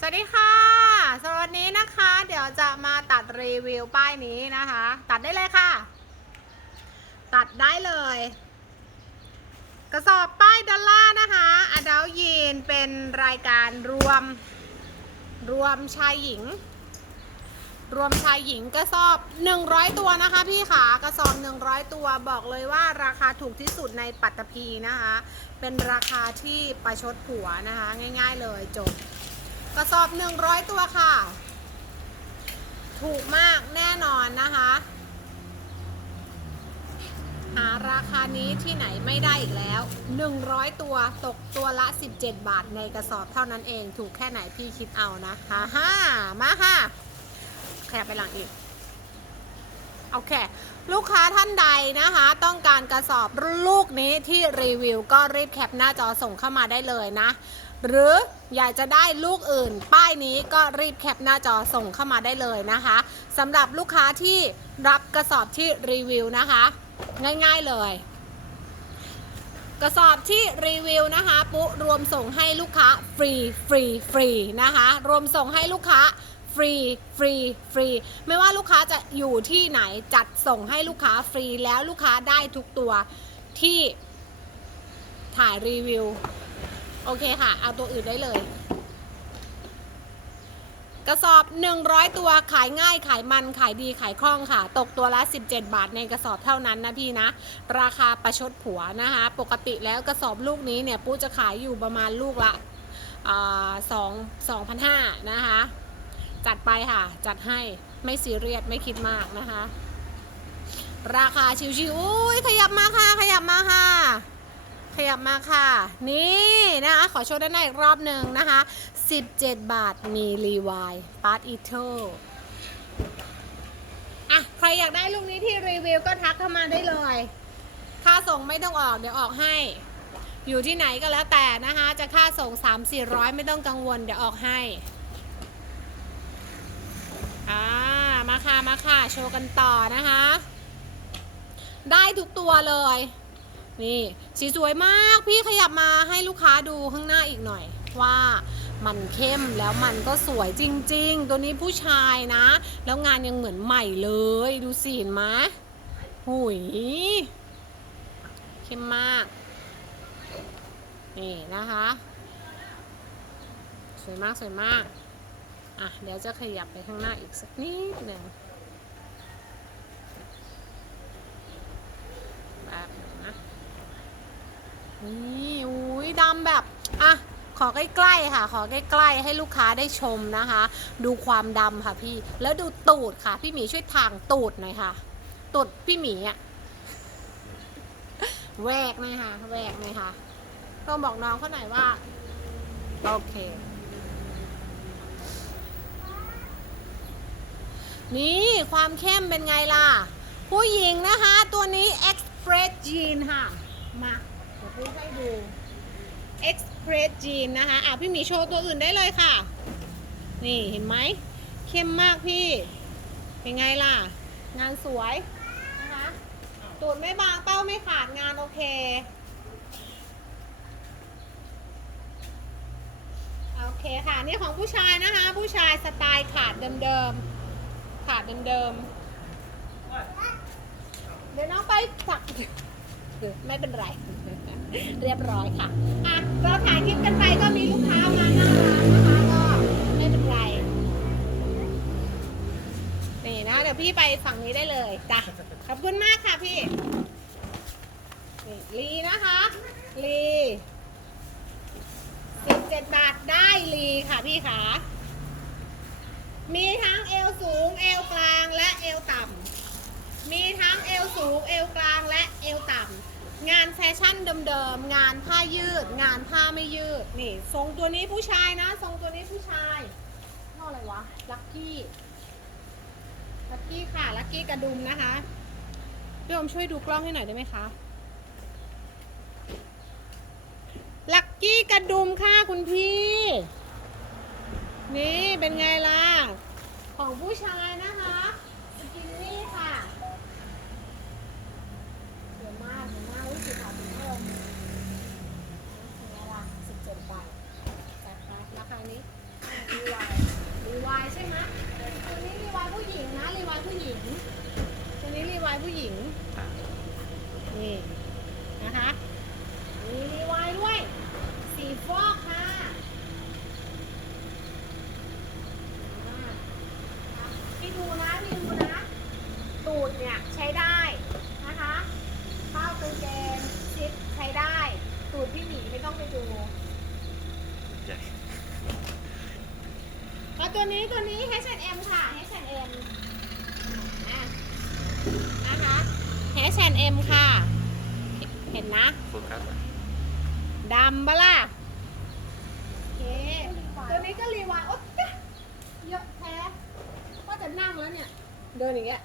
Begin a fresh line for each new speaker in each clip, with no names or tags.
สวัสดีค่ะสำหรับวันนี้นะคะ เดี๋ยวจะมาตัดรีวิวป้ายนี้นะคะ ตัดได้เลยค่ะ ตัดได้เลย กระสอบป้ายดอลลาร์นะคะอดายีนเป็นรายการรวมรวมชายหญิง รวมชายหญิงกระสอบ 100 ตัวนะคะ พี่ขากระสอบ 100 ตัวบอกเลยว่าราคาถูกที่สุดในปัตตภีนะคะ เป็นราคาที่ประชดผัวนะคะ ง่าย ๆ เลยจบ กระสอบ 100 ตัวค่ะ ถูกมากแน่นอนนะคะ หาราคานี้ที่ไหนไม่ได้อีกแล้ว 100 ตัวตกตัวละ 17 บาทในกระสอบเท่านั้นเอง ถูกแค่ไหนพี่คิดเอานะคะฮ่ามาค่ะ แคบไปหลังอีกโอเค ลูกค้าท่านใดนะคะ ต้องการกระสอบลูกนี้ที่รีวิวก็รีบแคปหน้าจอส่งเข้ามาได้เลยนะ หรืออยากจะได้ลูกอื่น ป้ายนี้ก็รีบแคปหน้าจอส่งเข้ามาได้เลยนะคะสำหรับลูกค้าที่รับกระสอบที่รีวิวนะคะ ง่ายๆเลย กระสอบที่รีวิวนะคะ ปุ๊รวมส่งให้ลูกค้าฟรีฟรีฟรีนะคะ รวมส่งให้ลูกค้าฟรีฟรีฟรีไม่ว่าลูกค้าจะอยู่ที่ไหนจัดส่งให้ลูกค้าฟรีแล้วลูกค้าได้ทุกตัวที่ถ่ายรีวิว โอเคค่ะ เอาตัวอื่นได้เลย กระสอบ 100 ตัวขายง่ายขายมันขายดีขายคล่องค่ะ ตกตัวละ 17 บาทในกระสอบเท่านั้นนะพี่นะ ราคาประชดผัวนะคะ ปกติแล้วกระสอบลูกนี้เนี่ยปู้จะขายอยู่ประมาณลูกละสองสองพันห้านะคะ จัดไปค่ะ จัดให้ไม่ซีเรียสไม่คิดมากนะคะ ราคาชิวๆอุ้ยขยับมาค่ะ ขยับมาค่ะ ขยับมาค่ะ นี่นะคะ ขอโชว์ด้านในอีกรอบหนึ่งนะคะ 17 บาทมีรีวายปาร์ตอีเทลอะ ใครอยากได้ลูกนี้ที่รีวิวก็ทักเข้ามาได้เลย ค่าส่งไม่ต้องออก เดี๋ยวออกให้ อยู่ที่ไหนก็แล้วแต่นะคะ จะค่าส่ง 3 4 0 0 ไม่ต้องกังวล เดี๋ยวออกให้อ่ามาค่ะ มาค่ะ โชว์กันต่อนะคะ ได้ทุกตัวเลย นี่สีสวยมากพี่ขยับมาให้ลูกค้าดูข้างหน้าอีกหน่อย ว่ามันเข้มแล้วมันก็สวยจริง ๆ ตัวนี้ผู้ชายนะ แล้วงานยังเหมือนใหม่เลย ดูสีนไหมหุยเข้มมาก นี่นะคะ สวยมากสวยมากอะเดี๋ยวจะขยับไปข้างหน้าอีกสักนิดหนึ่งแบบ นี่อุ้ยดำแบบ อะ ขอใกล้ๆค่ะ ขอใกล้ๆให้ลูกค้าได้ชมนะคะ ดูความดำค่ะพี่ แล้วดูตูดค่ะ พี่หมีช่วยทางตูดหน่อยค่ะ ตูดพี่หมีอะแวกหน่อยค่ะแวกหน่อยค่ะต้องบอกน้องเขาหน่อยว่า โอเค นี่ความเข้มเป็นไงล่ะ ผู้หญิงนะคะ ตัวนี้ Express Jean ค่ะ มา เดี๋ยวพูดให้ดู Express Jean นะคะ อะพี่หมีโชว์ตัวอื่นได้เลยค่ะ นี่เห็นไหม เข้มมากพี่ เป็นไงล่ะ งานสวยนะคะตูดไม่บางเป้าไม่ขาดงานโอเค โอเคค่ะ นี่ของผู้ชายนะคะ ผู้ชายสไตล์ขาดเดิมๆ ขาดเดิมๆ เดี๋ยวน้องไปสัก ไม่เป็นไร เรียบร้อยค่ะอะเราถ่ายคลิปกันไปก็มีลูกค้ามาหน้าร้านนะคะก็ไม่เป็นไรนี่นะเดี๋ยวพี่ไปฝั่งนี้ได้เลยจ้ะขอบคุณมากค่ะพี่นี่ลีนะคะลีสิบเจ็ดบาทได้ลีค่ะพี่ขามีทั้งเอวสูง เอวกลางและเอวต่ำ มีทั้งเอวสูงเอวกลางและเอวต่ำงานแฟชั่นเดิมๆ งานผ้ายืด งานผ้าไม่ยืด นี่ทรงตัวนี้ผู้ชายนะ ทรงตัวนี้ผู้ชายเ่าอะไรวะ ลักกี้ ลักกี้ค่ะ ลักกี้กระดุมนะคะพี่อมช่วยดูกล้องให้หน่อยได้ไหมคะลักกี้กระดุมค่ะคุณพี่ นี่เป็นไงล่ะ ของผู้ชายนะคะสกินนี่ค่ะสวยมากสวยมากรู้สึกขาดเป็นลมเป็นไงล่ะสิบเจ็ดบาทจัดไปราคา นี้ วายผู้หญิง
อะ
นี่นะคะ มีรีวายด้วย สีฟอกค่ะอ่าพี่ดูนะพี่ดูนะ ตูดเนี่ยใช้ได้นะคะเข้ากางเกงซิปใช้ได้ ตูดพี่หมีไม่ต้องไปดู
ใหญ่
แล้วตัวนี้ตัวนี้ H&M ค่ะ H&M อ่านะคะ H&M ค่ะ เห็นนะ
โฟกัส
ดำปะล่ะโอเคตัวนี้ก็รีวายโอ๊ยจ๊ะเยอะแท้ว่าจะนั่งแล้วเนี่ย เดินอย่างเงี้ย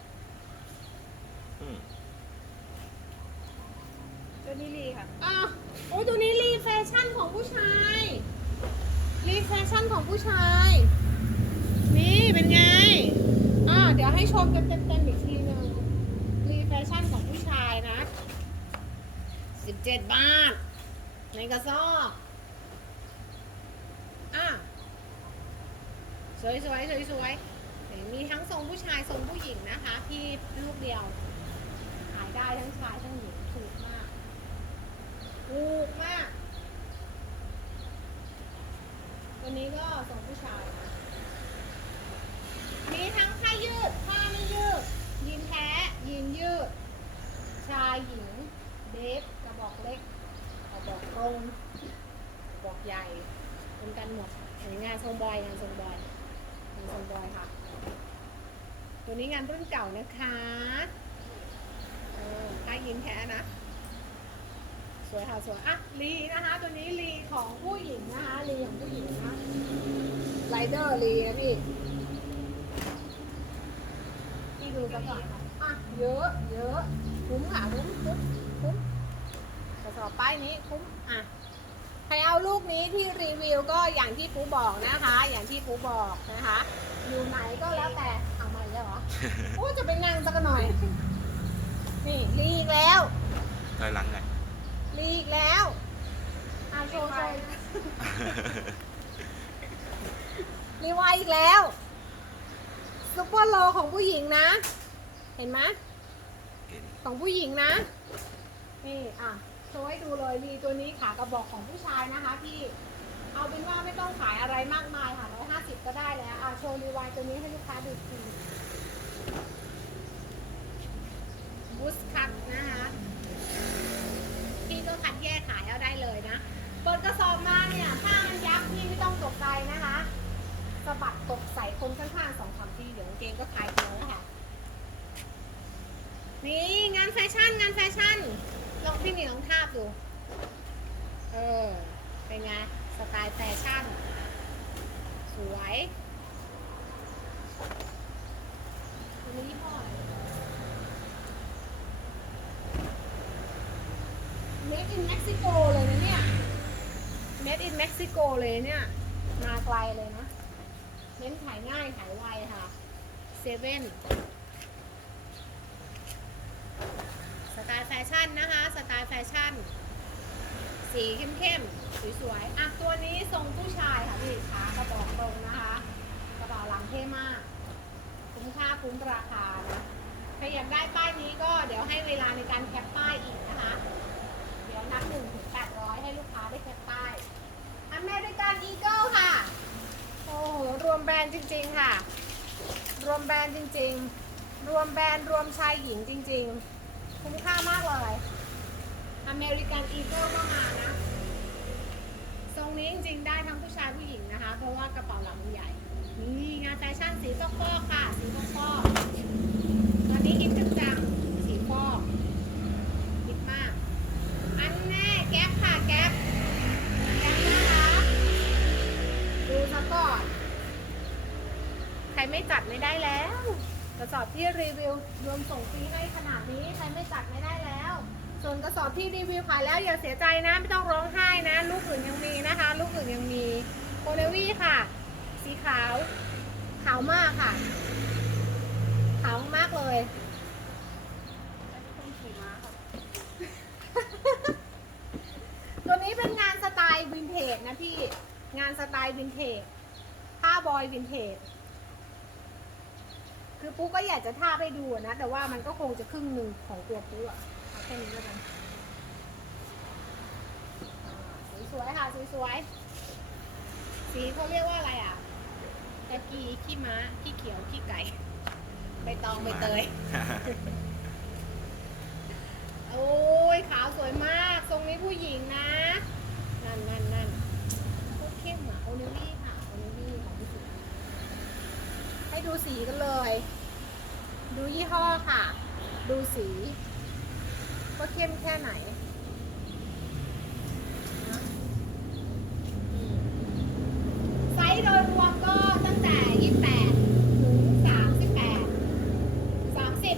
อืม
ตัวนี้ลีค่ะ
อ้าวโอ้ยตัวนี้รีแฟชั่นของผู้ชาย รีแฟชั่นของผู้ชาย นี่เป็นไง อ่าเดี๋ยวให้ ชมกันเต็มๆอีกทีหนึงรีแฟชั่นของผู้ชายนะ 17 บาท ในกระสอบอะสวยๆสวยๆสวยมีทั้งทรงผู้ชายทรงผู้หญิงนะคะ ที่ลูกเดียว ขายได้ทั้งชายทั้งหญิงถูกมากถูกมากตัวนี้ก็ส่งผู้ชายนะมีทั้งผ้ายืด ผ้าไม่ยืด ยีนแท้ ยีนยืด ชายหญิง เดฟกระบอกเล็กกระบอกตรงกระบอกใหญ่เป็นกันหมดอันนี้งาน ทรงบอยงานทรงบอยงานทรงบอยค่ะ ตัวนี้งานรุ่นเก่านะคะเออผ้ายีนแท้นะ สวยค่ะสวยอะลีนะคะ ตัวนี้ลีของผู้หญิงนะคะลีของผู้หญิงนะไรเดอร์ลีนะพี่พี่ดูซะก่อนอะเยอะเยอะคุ้มค่ะคุ้มคุ้มคุ้มกระสอบป้ายนี้คุ้มอะ ใครเอาลูกนี้ที่รีวิวก็อย่างที่ปูบอกนะคะ อย่างที่ปูบอกนะคะ อยู่ไหนก็แล้วแต่เอามาอีกแล้วเหรอโอ้จะไปนั่งสักหน่อย นี่ลีอีกแล้ว
ถอยหลังไง
ลีอีกแล้วอาโชว์โชว์รีวายอีกแล้วซุปเปอร์โลของผู้หญิงนะ เห็นไหม
เห็น
ของผู้หญิงนะ นี่อะ โชว์ให้ดูเลยรีตัวนี้ขากระบอกของผู้ชายนะคะพี่เอาเป็นว่าไม่ต้องขายอะไรมากมายค่ะร้อยห้าสิบก็ได้แล้วอะโชว์รีวายตัวนี้ให้ลูกค้าดูทีบูสคัตนะคะพี่ก็คัดแยกขายเอาได้เลยนะเปิดกระสอบมาเนี่ยถ้ามันยับพี่ไม่ต้องตกใจนะคะสะบัดตกใส่คนข้างๆสองสามทีเดี๋ยวเกงก็คลายตัวแล้วค่ะนี่งานแฟชั่นงานแฟชั่น ลองพี่หมีลองทาบดู เออ เป็นไง สไตล์แฟชั่น สวยตัวนี้ยี่ห้ออะไร Made in Mexico เลยนะเนี่ย Made in Mexico เลยเนี่ย มาไกลเลยนะ เน้นขายง่ายขายไวค่ะ เซเว่นส ไตล์แฟชั่นนะคะ สไตล์แฟชั่น สีเข้มๆ สวยๆ อะ ตัวนี้ทรงผู้ชายค่ะพี่ขากระบอกตรงนะคะ กระเป๋าหลังเท่มาก คุ้มค่าคุ้มราคานะใครอยากได้ป้ายนี้ก็เดี๋ยวให้เวลาในการแคปป้ายอีกนะคะ เดี๋ยวนับหนึ่งถึงแปดร้อยให้ลูกค้าได้แคปป้าย อเมริกันอีเกิลค่ะ โอ้โห รวมแบรนด์จริงๆค่ะ รวมแบรนด์จริง ๆ รวมแบรนด์รวมชายหญิงจริง ๆ คุ้มค่ามากเลย อเมริกันอีเกิลก็มานะ ทรงนี้จริงๆ ได้ทั้งผู้ชายผู้หญิงนะคะ เพราะว่ากระเป๋าหลังมันใหญ่ นี่งานแฟชั่นสีฟอกๆค่ะ สีฟอกๆตอนนี้ฮิตจังๆสีฟอกฮิตมาก อันแน่แก๊ปค่ะแก๊ปแก๊ปนะคะ ดูซะก่อน ใครไม่จัดไม่ได้แล้ว สอบที่รีวิวรวมส่งฟรีให้ขนาดนี้ใครไม่จัดไม่ได้แล้ว ส่วนกระสอบที่รีวิวขายแล้วอย่าเสียใจนะไม่ต้องร้องไห้นะ ลูกอื่นยังมีนะคะ ลูกอื่นยังมีโคเนวี่ค่ะ สีขาว ขาวมากค่ะ ขาวมากเลย
ตั
วนี้เป็นงานสไตล์วินเทจนะพี่ งานสไตล์วินเทจผ้าบอยวินเทจ คือปุ๊กก็อยากจะทาบให้ดูอะนะ แต่ว่ามันก็คงจะครึ่งหนึ่งของตัวปุ๊กอะเอาแค่นี้แล้วกันอ่าสวยๆค่ะสวยๆสีเขาเรียกว่าอะไรอะตะกีขี้ม้าขี้เขียวขี้ไก่ใบตองใบเตย โอ้ยขาวสวยมาก ทรงนี้ผู้หญิงนะ นั่นนั่นนั่นโคตรเข้มอะโอลิวี่ค่ะโอลิวี่ของผู้หญิงให้ดูสีกันเลย ดูยี่ห้อค่ะ ดูสีว่าเข้มแค่ไหนไซส์โดยรวมก็ตั้งแต่ 28 ถึง 38 30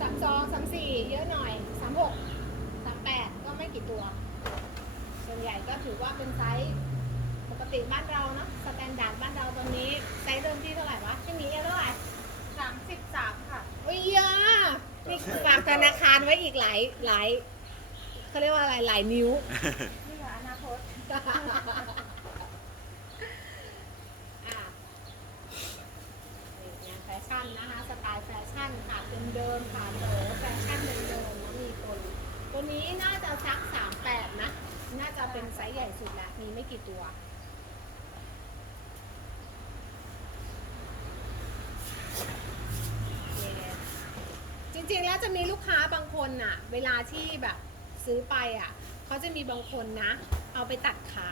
32 34 เยอะหน่อย 36 38 ก็ไม่กี่ตัว ส่วนใหญ่ก็ถือว่าเป็นไซส์ปกติบ้านเราเนาะสแตนดาร์ดบ้านเราตอนนี้ไซส์เริ่มที่เท่าไหร่วะที่นี้เท่าไหร่
สามสิบสามค่ะ
โอ้ยยานี่ฝาก ธนาคารไว้อีกหลายหลายเขาเรียกว่าอะไรหลายนิ้ว
นี่ค่ะอนาคต
อะงานแฟชั่นนะคะ สไตล์แฟชั่นค่ะเดิมๆค่ะโหแฟชั่นเดิมๆนะมีตัวนี้ตัวนี้น่าจะซัก38นะ น่าจะเป็นไซส์ใหญ่สุดแล้วมีไม่กี่ตัว จ ริงๆ แล้วจะมีลูกค้าบางคนน่ะเวลาที่แบบซื้อไปอะเขาจะมีบางคนนะ เอาไปตัดขา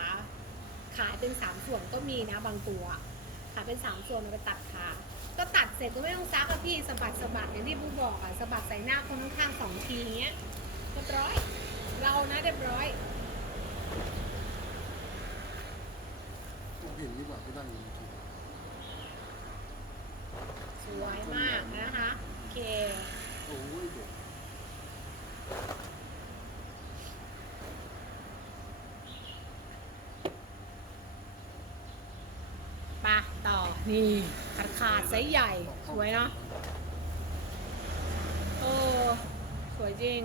ขายเป็นสามส่วนก็มีนะบางตัวขายเป็นสามส่วนเอาไปตัดขาก็ตัดเสร็จก็ไม่ต้องซักอะพี่สะบัดสะบัดอย่างที่บูบอกอะสะบัดใส่หน้าคนข้างๆสองทีเงี้ยเรียบร้อย เรานะเรียบร้อย
ผมเห็นนี่แบบไม่ได้ยินที
สวยมากนะคะ โอเค
โอ้ยเด็ก
ไปะต่อ นี่ขาดขาดไซส์ใหญ่ สวยเนาะโอ้สวยจริง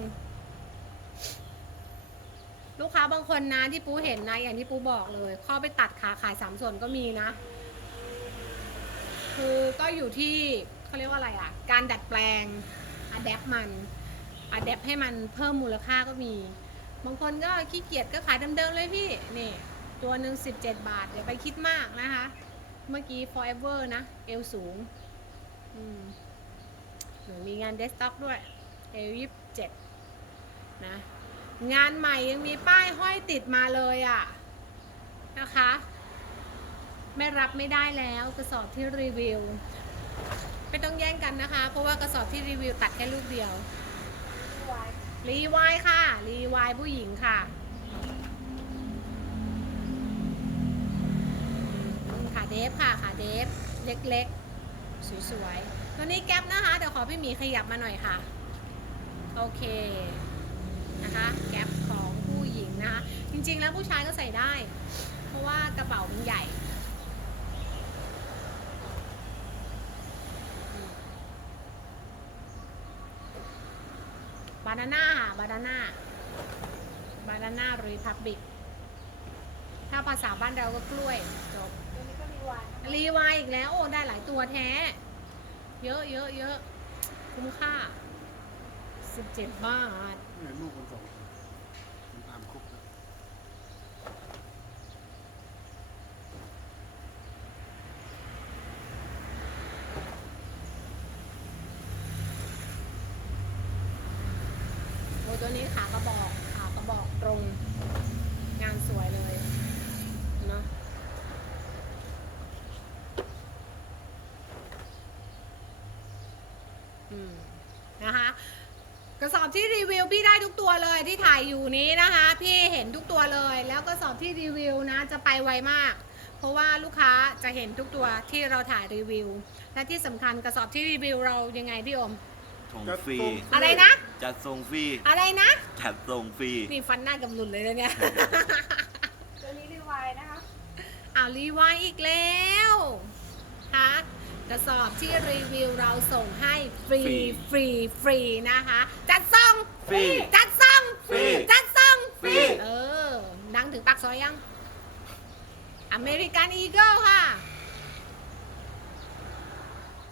ลูกค้าบางคนนะที่ปูเห็นนะ อย่างที่ปูบอกเลยข้าไปตัดขาขายสามส่วนก็มีนะ คือก็อยู่ที่เขาเรียกว่าอะไรอะ การดัดแปลง อัดปมันอัดแอปให้มันเพิ่มมูลค่าก็มี บางคนก็ขี้เกียจก็ขายเดิมๆเลยพี่ นี่ ตัวหนึ่ง17 บาทอย่าไปคิดมากนะคะ เมื่อกี้ forever นะ เอวสูงอืมหนูมีงานเดสก์ท็อปด้วย เอวยี่สิบเจ็ดนะ งานใหม่ยังมีป้ายห้อยติดมาเลยอะ่ะ นะคะ ไม่รับไม่ได้แล้วกระสอบที่รีวิว ไม่ต้องแย่งกันนะคะ เพราะว่ากระสอบที่รีวิวตัดแค่ลูกเดียว รีวายค่ะ รีวายผู้หญิงค่ะขาเดฟค่ะ ขาเดฟ เล็กๆ สวยๆ ตัวนี้แก๊ปนะคะ เดี๋ยวขอพี่หมีขยับมาหน่อยค่ะ โอเค นะคะ แก๊ปของผู้หญิงนะคะ จริงๆแล้วผู้ชายก็ใส่ได้ เพราะว่ากระเป๋ามันใหญ่ บานาน่าค่ะบานาน่าบานาน่ารีพับบิกถ้าภาษาบ้านเราก็กล้วยจบ
ตัวนี้ก็รีวน์นะคะ
รีวายอีกแล้วโอ้ได้หลายตัวแท้ เยอะเยอะเยอะคุ้มค่า 17 บาท
เนี่ยลูกคนสองคนมันตามครบแล้ว
โอ้ ตัวนี้ขากระบอกขากระบอกตรง งานสวยเลยเนาะอืมนะคะกระสอบที่รีวิวพี่ได้ทุกตัวเลยที่ถ่ายอยู่นี้นะคะ พี่เห็นทุกตัวเลย แล้วกระสอบที่รีวิวนะจะไปไวมาก เพราะว่าลูกค้าจะเห็นทุกตัวที่เราถ่ายรีวิว และที่สำคัญกระสอบที่รีวิวเรายังไงพี่อม
ทงฟรี
อะไรนะ
จัดส่งฟรี
อะไรนะ
จัดส่งฟรี
นี่ฟันหน้ากับหลุดเลยนะเนี่ย
ตัวนี้รีไวน์นะคะ
เอารีไวายอีกแล้วคะกระสอบที่รีวิวเราส่งให้ฟรี ฟรี ฟรีนะคะ จัดส่ง
ฟรี
จัดส่ง
ฟรี
จัดส่ง
ฟรี
เออ ดังถึงปากซอยยัง อเมริกันอีเกิลค่ะ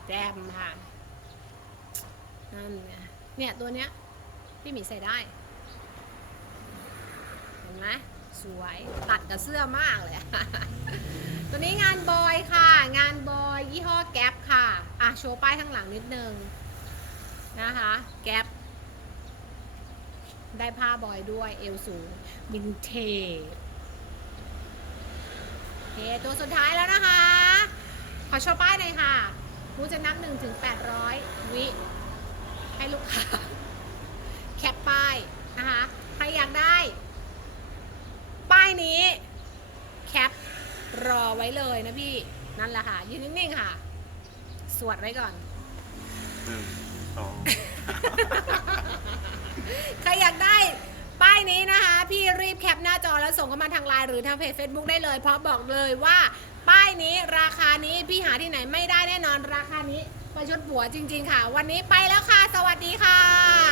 แจมค่ะ นั่นไง เนี่ยตัวเนี้ยพี่หมีใส่ได้ เห็นไหมสวยตัดกับเสื้อมากเลย ตัวนี้งานบอยค่ะ งานบอยยี่ห้อแก๊ปค่ะ อะ โชว์ป้ายข้างหลังนิดนึงนะคะแก๊ปได้ผ้าบอยด้วยเอวสูงวินเทจโอเคตัวสุดท้ายแล้วนะคะ ขอโชว์ป้ายหน่อยค่ะมูจะนับ1ถึง800 วิ ให้ลูกค้าแคปป้ายนะคะใครอยากได้ ป้ายนี้ แคปรอไว้เลยนะพี่นั่นแหละค่ะยืนนิ่งๆค่ะ สวดไว้ก่อน
หนึ่งสอง
ใครอยากได้ป้ายนี้นะคะ พี่รีบแคปหน้าจอแล้วส่งเข้ามาทางไลน์หรือทางเพจ Facebook ได้เลย เพราะบอกเลยว่า ป้ายนี้ราคานี้พี่หาที่ไหนไม่ได้แน่นอนราคานี้ ประชดหัวจริง ๆ ค่ะ วันนี้ไปแล้วค่ะ สวัสดีค่ะ